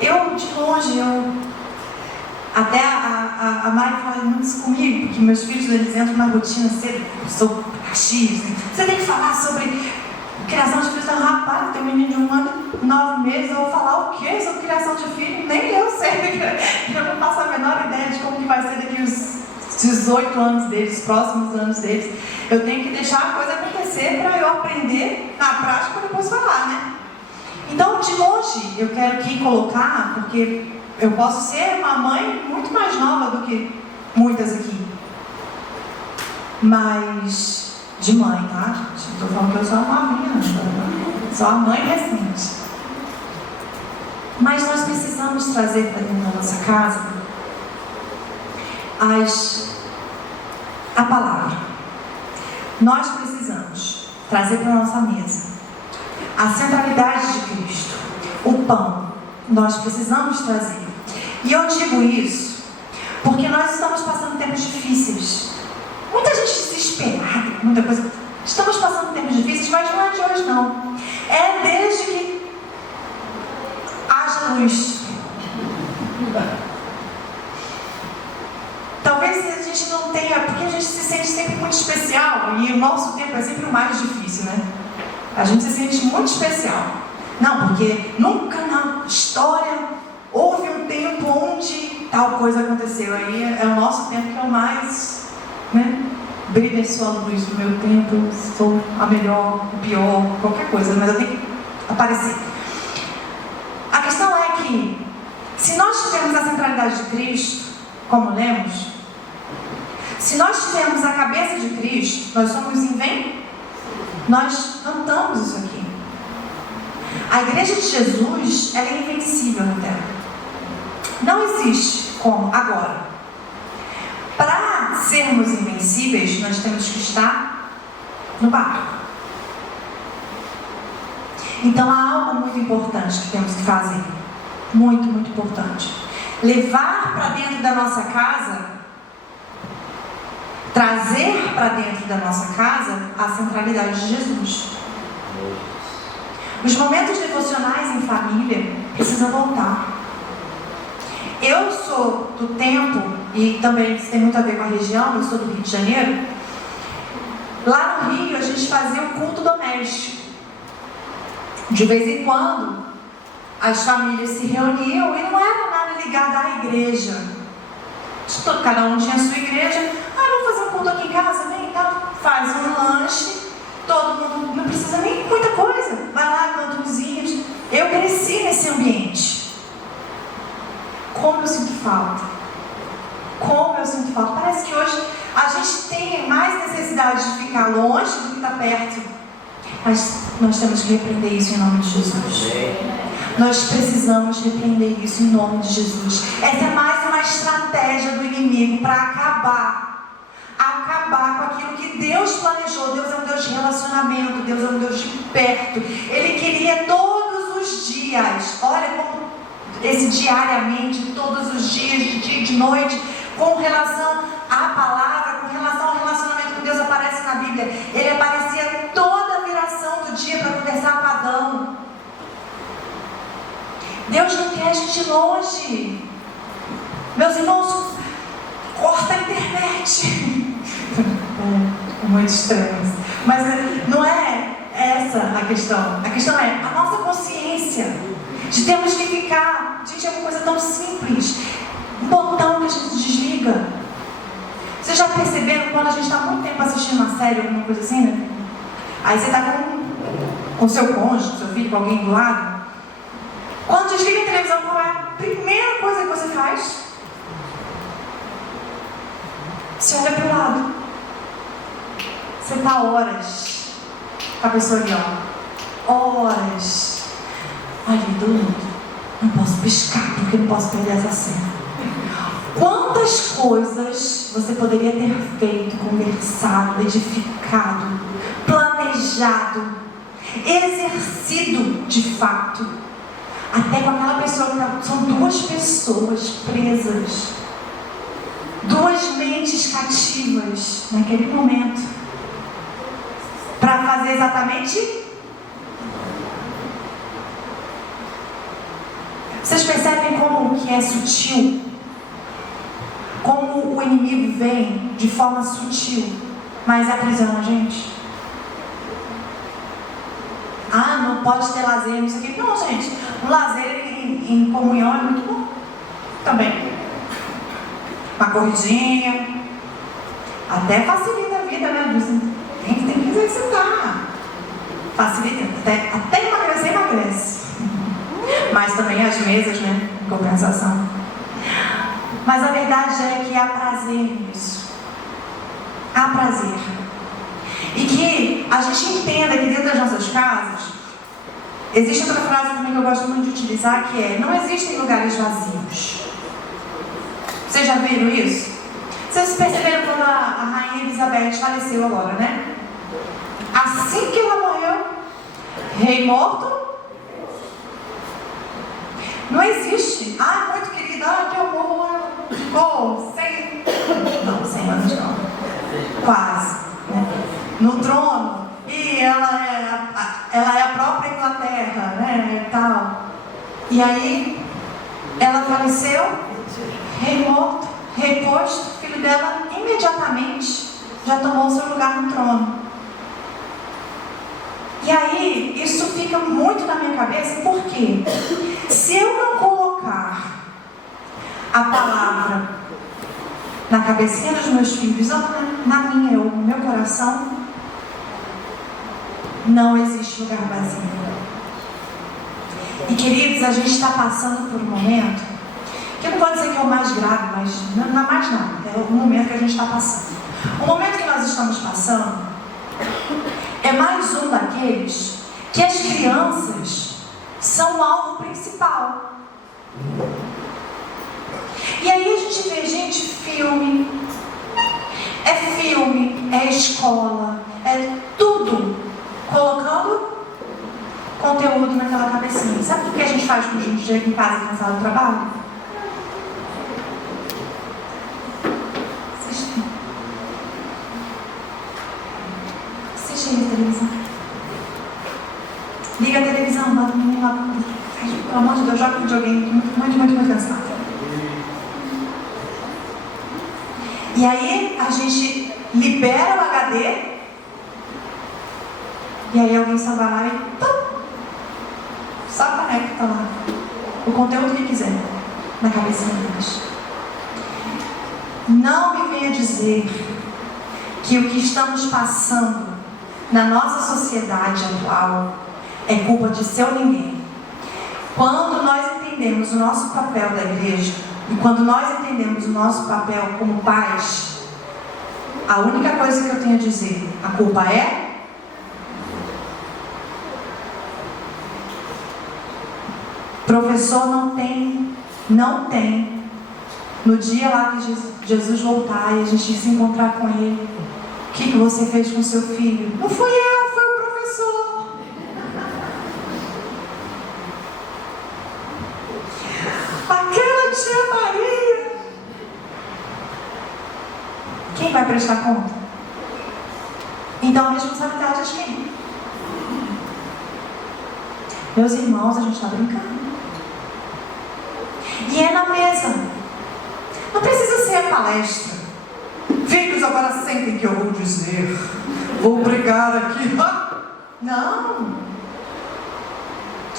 Eu, de longe, até a Mari fala muito isso comigo, porque meus filhos, eles entram na rotina cedo, sou X, você tem que falar sobre criação de filhos. Rapaz, tem um menino de 1 ano e 9 meses, eu vou falar o quê sobre criação de filho? Nem eu sei, eu não faço a menor ideia de como que vai ser daqui os 18 anos deles, os próximos anos deles. Eu tenho que deixar a coisa acontecer para eu aprender na prática e depois falar, né? Então, de longe, eu quero aqui colocar, porque eu posso ser uma mãe muito mais nova do que muitas aqui. Mas, de mãe, tá, gente? Não estou falando que eu sou uma novinha, sou a mãe recente. Mas nós precisamos trazer para dentro da nossa casa a palavra. Nós precisamos trazer para a nossa mesa a centralidade de Cristo, o pão. Nós precisamos trazer. E eu digo isso porque nós estamos passando tempos difíceis. Muita gente desesperada, muita coisa. Estamos passando tempos difíceis, mas não é de hoje não. É desde que haja luz. Talvez a gente não tenha, porque a gente se sente sempre muito especial e o nosso tempo é sempre o mais difícil, né? A gente se sente muito especial. Não, porque nunca na história houve um tempo onde tal coisa aconteceu. Aí é o nosso tempo que é o mais, né? Brilha sua luz do meu tempo, sou a melhor, o pior, qualquer coisa, mas eu tenho que aparecer. A questão é que, se nós tivermos a centralidade de Cristo, como lemos, se nós tivermos a cabeça de Cristo, nós somos nós cantamos isso aqui. A igreja de Jesus, ela é invencível na terra. Não existe como agora. Para sermos invencíveis, nós temos que estar no barco. Então há algo muito importante que temos que fazer. Muito, muito importante. Levar para dentro da nossa casa, trazer para dentro da nossa casa a centralidade de Jesus. Os momentos devocionais em família precisam voltar. Eu sou do tempo, e também isso tem muito a ver com a região, eu sou do Rio de Janeiro. Lá no Rio a gente fazia um culto doméstico. De vez em quando as famílias se reuniam e não era nada ligado à igreja. Cada um tinha a sua igreja. Vamos fazer um culto aqui em casa, vem, tá? Faz um lanche. Todo mundo não precisa nem muita coisa. Vai lá, canta uns hinos. Eu cresci nesse ambiente. Como eu sinto falta. Como eu sinto falta. Parece que hoje a gente tem mais necessidade de ficar longe do que estar perto. Mas nós temos que repreender isso em nome de Jesus. Nós precisamos repreender isso em nome de Jesus. Essa é mais uma estratégia do inimigo para acabar com aquilo que Deus planejou. Deus é um Deus de relacionamento, Deus é um Deus de perto. Ele queria todos os dias, olha como esse diariamente, todos os dias, de dia e de noite, com relação à palavra, com relação ao relacionamento com Deus, aparece na Bíblia. Ele aparecia toda a viração do dia para conversar com Adão. Deus não quer a gente longe. Meus irmãos, corta a internet. Muito estranho. Mas não é essa a questão. A questão é a nossa consciência de termos que ficar. Gente, é uma coisa tão simples. Um botão que a gente desliga. Vocês já perceberam quando a gente está muito tempo assistindo uma série, alguma coisa assim, né? Aí você está com o seu cônjuge, seu filho, com alguém do lado. Quando desliga a televisão, qual é a primeira coisa que você faz? Você olha para o lado. Você está horas com a pessoa ali, ó. Horas. Ali, dormindo. Não posso piscar, porque não posso perder essa cena. Quantas coisas você poderia ter feito, conversado, edificado, planejado, exercido de fato, até com aquela pessoa que são duas pessoas presas, duas mentes cativas naquele momento, para fazer exatamente. Vocês percebem como que é sutil? Como o inimigo vem de forma sutil, mas aprisiona a gente. Não pode ter lazer, não sei o quê. Não, gente, o lazer em comunhão é muito bom também. Uma corridinha, até facilita a vida, né? Tem que exercitar. Facilita, até emagrece. Mas também as mesas, né? Em compensação. Mas a verdade é que há prazer nisso. Há prazer. E que a gente entenda que dentro das nossas casas, existe outra frase também que eu gosto muito de utilizar, que é: não existem lugares vazios. Vocês já viram isso? Vocês perceberam quando a Rainha Elizabeth faleceu agora, né? Assim que ela morreu, rei morto, não existe. Muito querida, que amor. Ficou 100 anos não. Quase. Né? No trono. E ela é a própria Inglaterra, né? E tal. E aí, ela faleceu, rei morto, rei posto, filho dela imediatamente já tomou o seu lugar no trono. E aí, isso fica muito na minha cabeça, porque se eu não colocar a palavra na cabecinha dos meus filhos, na minha, no meu coração, não existe lugar vazio. E queridos, a gente está passando por um momento, que eu não vou dizer que é o mais grave, mas não é mais nada, é o momento que a gente está passando. O momento que nós estamos passando é mais um daqueles que as crianças são o alvo principal. gente vê, gente, filme, é escola, é tudo colocando conteúdo naquela cabecinha. Sabe o que a gente faz quando a gente chega em casa cansado do trabalho? Assiste a televisão. Liga a televisão, bota o menino lá. Pelo amor de Deus, joga o videogame, muito cansado. E aí a gente libera o HD. E aí alguém só vai lá e só conecta lá o conteúdo que quiser na cabecinha deles. Não me venha dizer que o que estamos passando na nossa sociedade atual é culpa de seu ninguém. Quando nós entendemos o nosso papel da igreja e quando nós entendemos o nosso papel como pais, a única coisa que eu tenho a dizer, a culpa é professor não tem, no dia lá que Jesus voltar e a gente se encontrar com ele, o que você fez com seu filho? Não fui eu, foi o professor. Aquela tia Maria. Quem vai prestar conta? Então a responsabilidade é de quem? Meus irmãos, a gente está brincando. E é na mesa. Não precisa ser a palestra. Filhos, agora sentem que eu vou dizer. Vou pregar aqui. Não.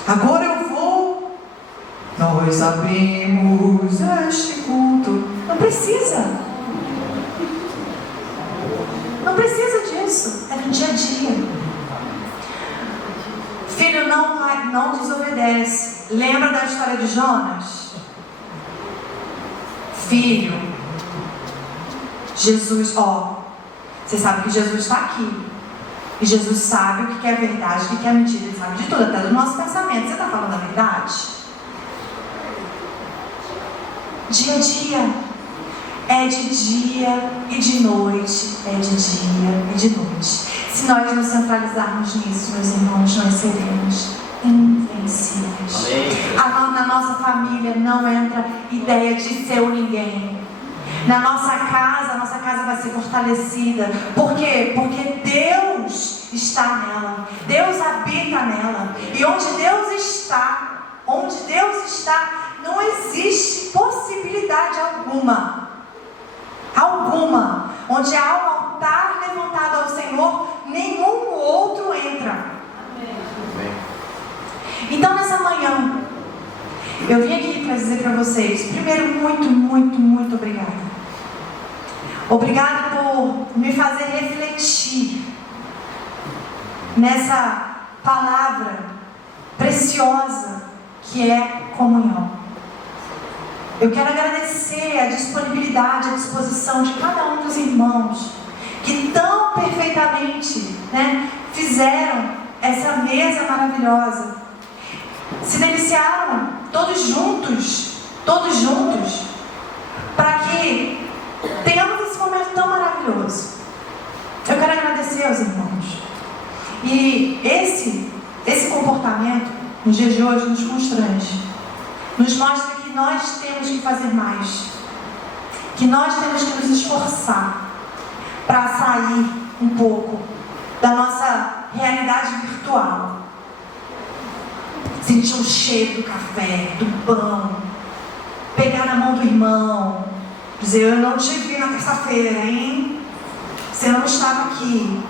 Agora eu vou. Nós abrimos este culto. Não precisa. Não precisa disso. É no dia a dia. Filho não desobedece. Lembra da história de Jonas? Filho, Jesus, você sabe que Jesus está aqui. E Jesus sabe o que é verdade, o que é mentira. Ele sabe de tudo, até do nosso pensamento. Você está falando a verdade? Dia a dia. É de dia e de noite. É de dia e de noite. Se nós nos centralizarmos nisso, meus irmãos, nós seremos invencíveis. Na nossa família não entra ideia de ser o ninguém. Na nossa casa vai ser fortalecida. Por quê? Porque Deus está nela. Deus habita nela. E onde Deus está, não existe possibilidade alguma. Onde há um altar levantado ao Senhor, nenhum outro entra. Então nessa manhã, eu vim aqui para dizer para vocês, primeiro, muito obrigada. Obrigada por me fazer refletir nessa palavra preciosa que é comunhão. Eu quero agradecer a disponibilidade, a disposição de cada um dos irmãos que tão perfeitamente, fizeram essa mesa maravilhosa. Se deliciaram todos juntos, para que tenhamos esse momento tão maravilhoso. Eu quero agradecer aos irmãos. E esse comportamento, nos dias de hoje, nos constrange. Nos mostra que nós temos que fazer mais. Que nós temos que nos esforçar para sair um pouco da nossa realidade virtual. Sentir o cheiro do café, do pão, pegar na mão do irmão, dizer: eu não te vi na terça-feira, hein? Você não estava aqui.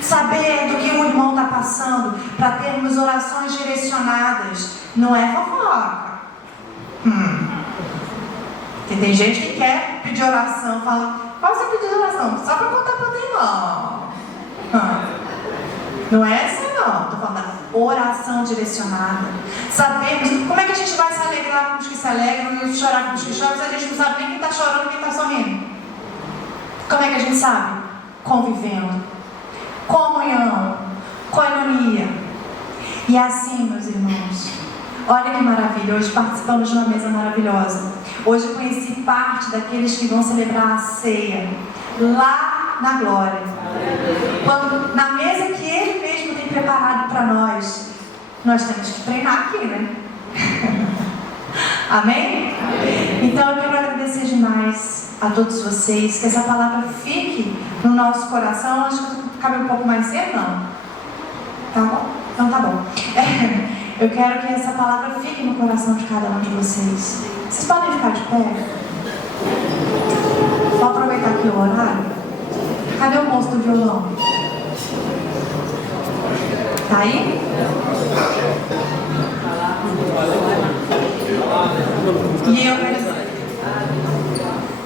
Saber do que o irmão está passando, para termos orações direcionadas. Não é fofoca. Porque tem gente que quer pedir oração, fala: qual você pediu de oração? Só para contar para o teu irmão. Não é essa não, estou falando da oração direcionada. Sabemos como é que a gente vai se alegrar com os que se alegram e chorar com os que choram, se a gente não sabe nem quem está chorando e quem está sorrindo. Como é que a gente sabe? Convivendo. Comunhão. Coinonia. E assim, meus irmãos, olha que maravilha, hoje participamos de uma mesa maravilhosa. Hoje eu conheci parte daqueles que vão celebrar a ceia lá na glória. Quando, na mesa que Ele mesmo tem preparado para nós temos que treinar aqui, né? Amém? Então eu quero agradecer demais a todos vocês, que essa palavra fique no nosso coração. Acho que cabe um pouco mais cedo, não? Tá bom? Então tá bom. Eu quero que essa palavra fique no coração de cada um de vocês. Vocês podem ficar de pé? Vou aproveitar aqui o horário. Cadê o moço do violão? Tá aí? E eu quero dizer,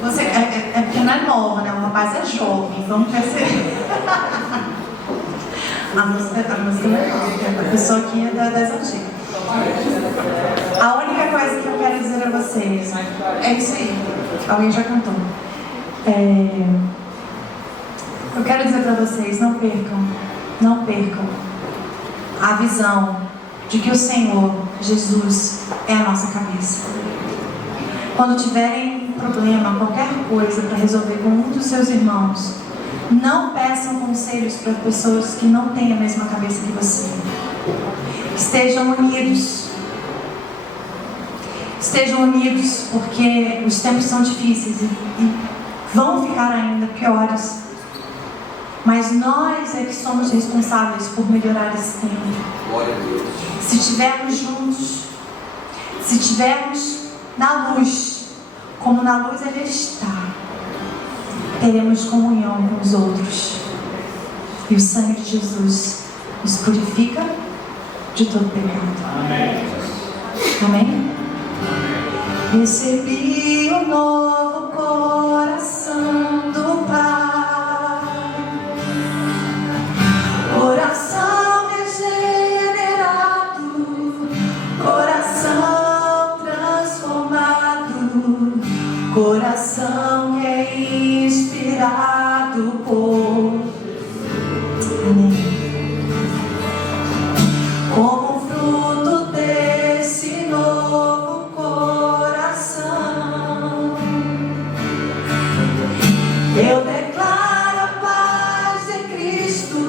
você é porque não é nova, né? O rapaz é jovem, então não quer ser. A música não é nova, a pessoa aqui é das antigas. A única coisa que eu quero dizer a vocês é isso aí. Alguém já cantou. Eu quero dizer para vocês, não percam a visão de que o Senhor Jesus é a nossa cabeça. Quando tiverem problema, qualquer coisa para resolver com um dos seus irmãos, não peçam conselhos para pessoas que não têm a mesma cabeça que você. Estejam unidos. Estejam unidos, porque os tempos são difíceis e vão ficar ainda piores. Mas nós é que somos responsáveis por melhorar esse tempo. Glória a Deus. Se estivermos juntos, se estivermos na luz, como na luz Ele está, teremos comunhão com os outros. E o sangue de Jesus nos purifica de todo pecado. Amém. Amém? Recebi um novo coração do Pai. Coração regenerado, coração transformado, coração que é inspirado por Amém. Como fruto desse novo coração, eu declaro a paz de Cristo.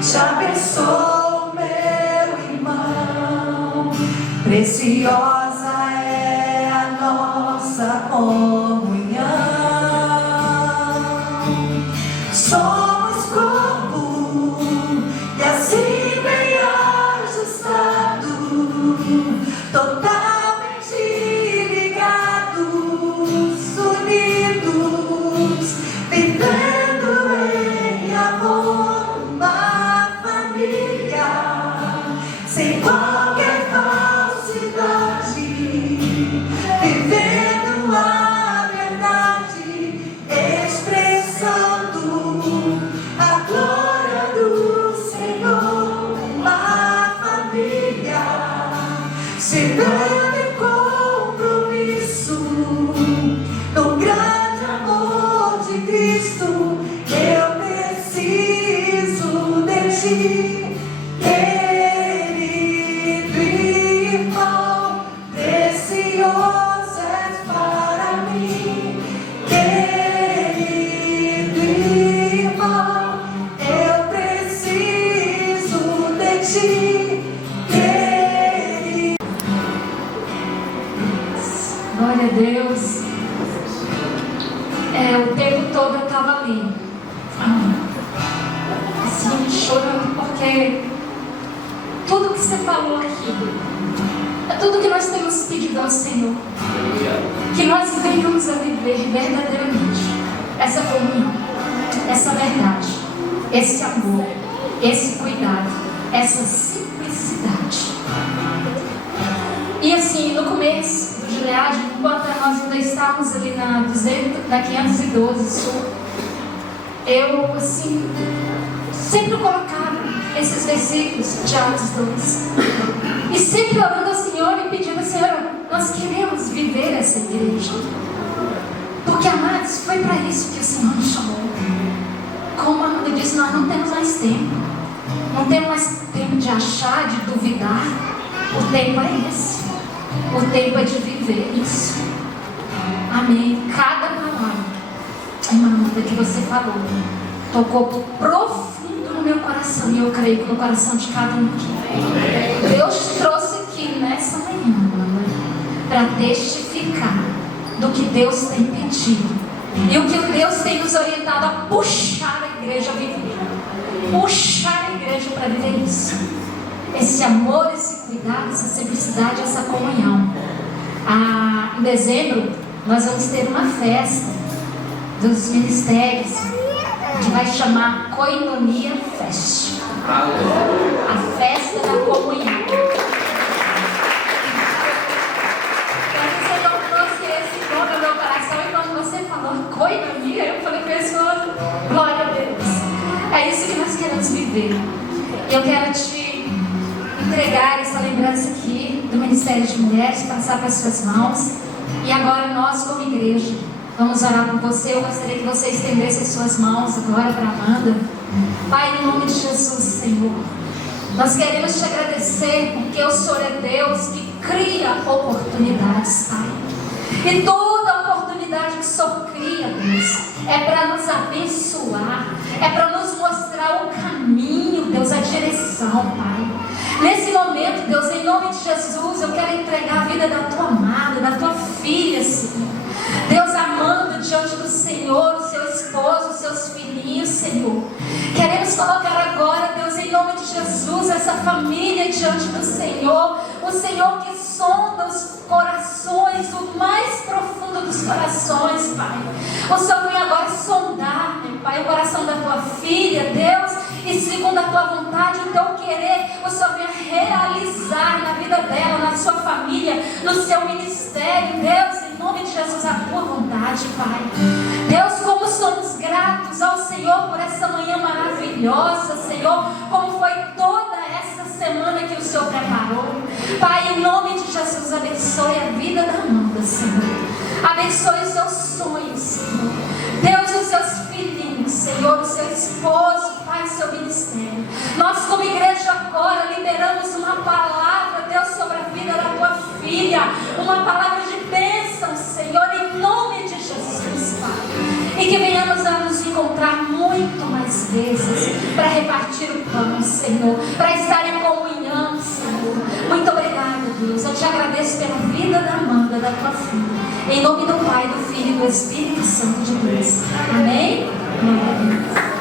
Te abençoo, meu irmão. Preciosa é a nossa comunhão. Somos corpo e assim bem ajustado, totalmente ligados, unidos, vivendo em amor, uma família, sem qualquer falsidade, vivendo a verdade, expressando a glória do Senhor, uma família, segundo em compromisso, no grande amor de Cristo. Eu preciso de ti, querido irmão, precioso és para mim, querido irmão, eu preciso de ti, querido. Glória a Deus. O tempo todo eu estava ali, assim, chorando, porque tudo que você falou aqui é tudo que nós temos pedido ao Senhor. Que nós venhamos a viver verdadeiramente essa comunhão, essa verdade, esse amor, esse cuidado, essa simplicidade. E assim, no começo do Gileade, enquanto nós ainda estávamos ali na 512 Sul, eu assim, sempre colocava esses versículos de Atos 2. E sempre orando ao Senhor e pedindo: Senhor, nós queremos viver essa igreja. Porque, amados, foi para isso que o Senhor nos chamou. Como a Amanda disse, nós não temos mais tempo. Não temos mais tempo de achar, de duvidar. O tempo é esse. O tempo é de viver isso. Amém. Cada palavra, Amanda, que você falou, tocou profundo no meu coração. E eu creio que no coração de cada um aqui. Deus trouxe aqui nessa manhã, Amanda, para testificar do que Deus tem pedido. E o que Deus tem nos orientado a puxar a igreja a viver. Puxar a igreja para viver isso. Esse amor, esse cuidado, essa simplicidade, essa comunhão. Em dezembro, nós vamos ter uma festa dos ministérios que vai chamar Koinonia Fest. A festa da comunhão. O Senhor trouxe esse nome ao meu coração e quando você falou Koinonia, eu falei para esse outro, glória a Deus. É isso que nós queremos viver. Eu quero te entregar essa lembrança aqui do Ministério de Mulheres, passar para as suas mãos. E agora nós, como igreja, vamos orar por você. Eu gostaria que você estendesse as suas mãos agora para Amanda. Pai, em nome de Jesus, Senhor, nós queremos te agradecer porque o Senhor é Deus que cria oportunidades, Pai. E toda oportunidade que o Senhor cria, Deus, é para nos abençoar, é para nos mostrar o caminho, Deus, a direção, Pai. Nesse momento, Deus, em nome de Jesus, eu quero entregar a vida da tua amada, da tua filha, Senhor. Deus, amando diante do Senhor, o seu esposo, os seus filhinhos, Senhor. Queremos colocar agora, Deus, em nome de Jesus, essa família diante do Senhor. O Senhor que sonda os corações, o mais profundo dos corações, Pai. O Senhor vem agora sondar, meu Pai, o coração da tua filha, Deus. E segundo a tua vontade, o teu querer, o Senhor venha realizar na vida dela, na sua família, no seu ministério, Deus, em nome de Jesus, a tua vontade, Pai. Deus, como somos gratos ao Senhor por essa manhã maravilhosa, Senhor, como foi toda essa semana que o Senhor preparou. Pai, em nome de Jesus, abençoe a vida da Amanda, Senhor. Abençoe os seus sonhos, Senhor. Deus, os seus filhinhos, Senhor, o seu esposo, Pai, o seu ministério. Nós, como igreja, agora liberamos uma palavra, Deus, sobre a vida da tua filha. Uma palavra de bênção, Senhor, em nome de Jesus, Pai. E que venhamos a nos encontrar muito mais vezes para repartir o pão, Senhor, para estar em comunhão, Senhor. Muito obrigado, Deus. Eu te agradeço pela vida da Amanda, da tua filha. Em nome do Pai, do Filho e do Espírito Santo de Deus. Amém? Amém.